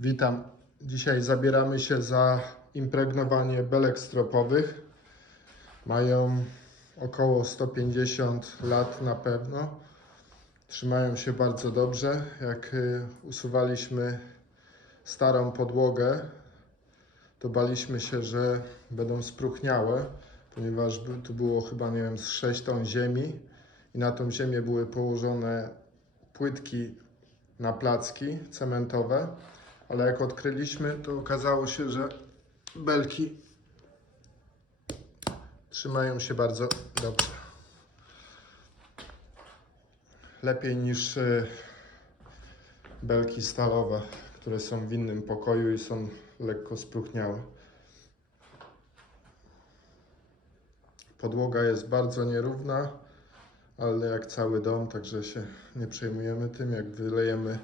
Witam. Dzisiaj zabieramy się za impregnowanie belek stropowych. Mają około 150 lat na pewno. Trzymają się bardzo dobrze. Jak y, usuwaliśmy starą podłogę, to baliśmy się, że będą spróchniałe, ponieważ tu było chyba, nie wiem, z 6 ton ziemi i na tą ziemię były położone płytki na placki cementowe, ale jak odkryliśmy, to okazało się, że belki trzymają się bardzo dobrze. Lepiej niż y, belki stalowe, które są w innym pokoju i są lekko spróchniałe. Podłoga jest bardzo nierówna, ale jak cały dom, także się nie przejmujemy tym. Jak wylejemy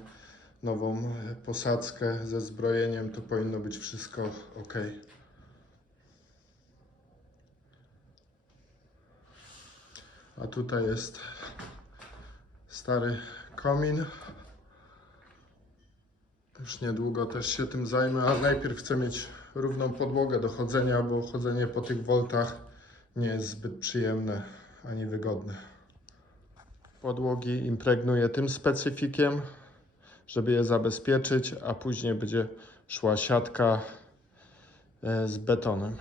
nową posadzkę ze zbrojeniem, to powinno być wszystko ok. A tutaj jest stary komin. Już niedługo też się tym zajmę, ale najpierw chcę mieć równą podłogę do chodzenia, bo chodzenie po tych woltach nie jest zbyt przyjemne ani wygodne. Podłogi impregnuję tym specyfikiem, żeby je zabezpieczyć, a później będzie szła siatka e, z betonem.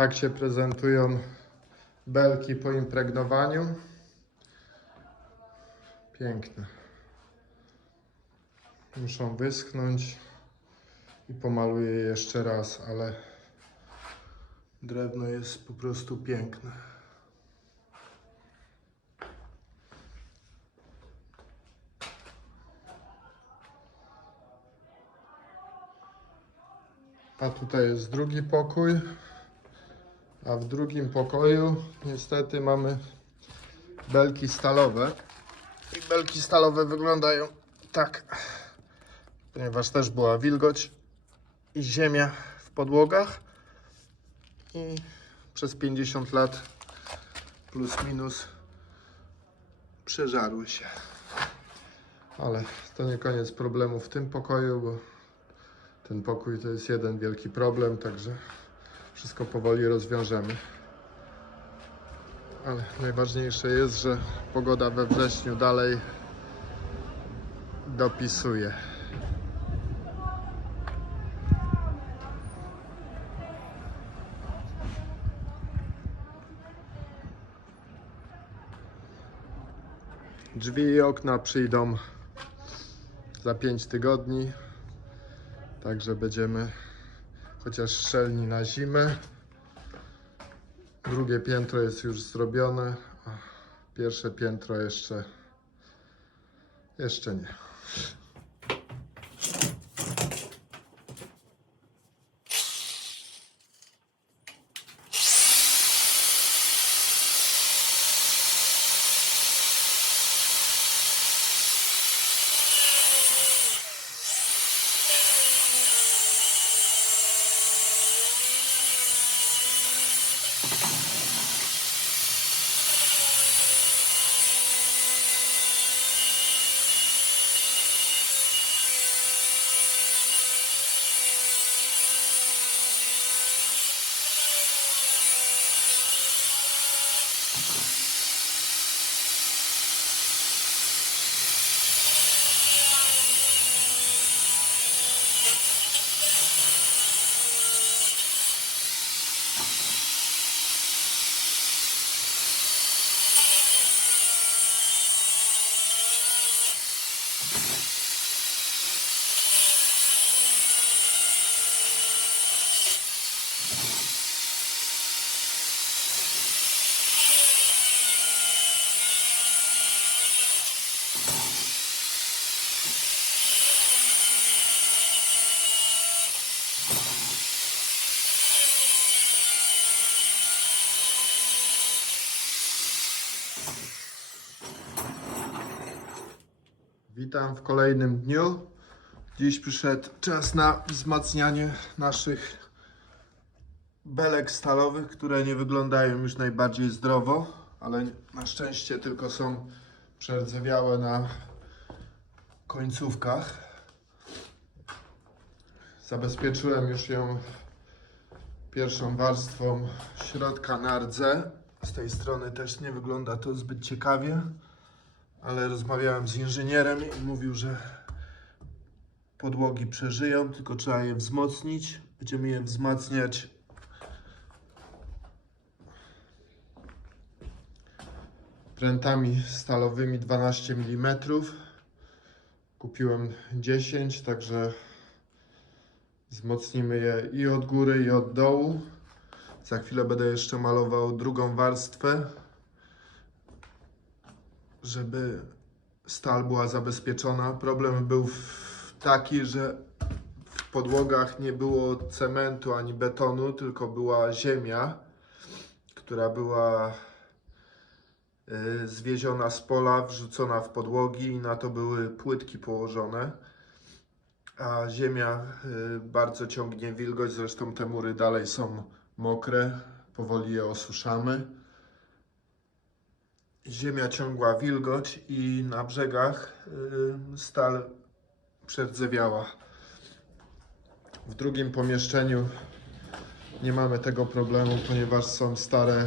Tak się prezentują belki po impregnowaniu. Piękne. Muszą wyschnąć i pomaluję je jeszcze raz, ale drewno jest po prostu piękne. A tutaj jest drugi pokój. A w drugim pokoju niestety mamy belki stalowe. I belki stalowe wyglądają tak, ponieważ też była wilgoć i ziemia w podłogach. I przez 50 lat plus minus przeżarły się. Ale to nie koniec problemu w tym pokoju, bo ten pokój to jest jeden wielki problem, także wszystko powoli rozwiążemy. Ale najważniejsze jest, że pogoda we wrześniu dalej dopisuje. Drzwi i okna przyjdą za 5 tygodni. Także będziemy chociaż szczelni na zimę. Drugie piętro jest już zrobione, pierwsze piętro jeszcze jeszcze nie. you Witam w kolejnym dniu. Dziś przyszedł czas na wzmacnianie naszych belek stalowych, które nie wyglądają już najbardziej zdrowo, ale na szczęście tylko są przerdzewiałe na końcówkach. Zabezpieczyłem już ją pierwszą warstwą środka na rdze. Z tej strony też nie wygląda to zbyt ciekawie ale rozmawiałem z inżynierem i mówił, że podłogi przeżyją, tylko trzeba je wzmocnić. Będziemy je wzmacniać prętami stalowymi 12 mm. Kupiłem 10, także wzmocnimy je i od góry, i od dołu. Za chwilę będę jeszcze malował drugą warstwę żeby stal była zabezpieczona. Problem był taki, że w podłogach nie było cementu ani betonu, tylko była ziemia, która była y, zwieziona z pola, wrzucona w podłogi i na to były płytki położone. A ziemia y, bardzo ciągnie wilgoć, zresztą te mury dalej są mokre, powoli je osuszamy ziemia ciągła wilgoć i na brzegach y, stal przerdzewiała. W drugim pomieszczeniu nie mamy tego problemu, ponieważ są stare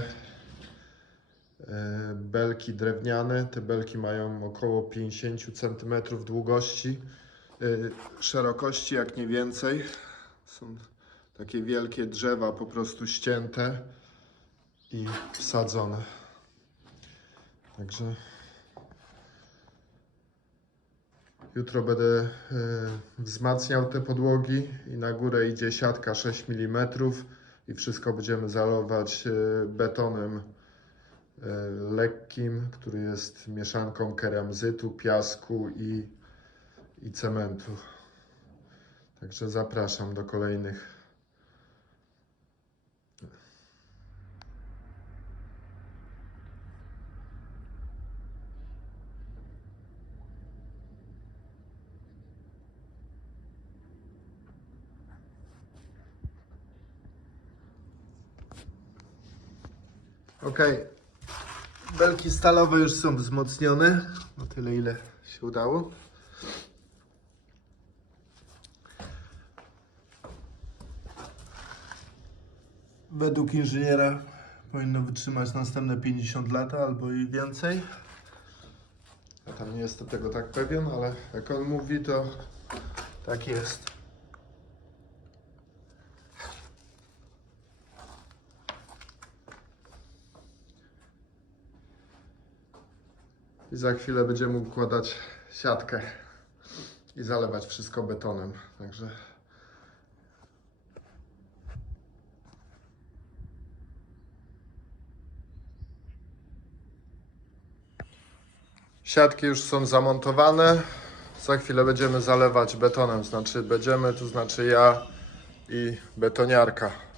y, belki drewniane. Te belki mają około 50 cm długości, y, szerokości jak nie więcej. Są takie wielkie drzewa po prostu ścięte i wsadzone. Także jutro będę e, wzmacniał te podłogi i na górę idzie siatka 6 mm i wszystko będziemy zalować e, betonem e, lekkim, który jest mieszanką keramzytu, piasku i, i cementu. Także zapraszam do kolejnych. Ok. Belki stalowe już są wzmocnione. Na tyle, ile się udało. Według inżyniera powinno wytrzymać następne 50 lat albo i więcej. Ja tam nie jestem tego tak pewien, ale jak on mówi, to tak jest. I za chwilę będziemy układać siatkę i zalewać wszystko betonem. Także Siatki już są zamontowane. Za chwilę będziemy zalewać betonem. Znaczy będziemy, to znaczy ja i betoniarka.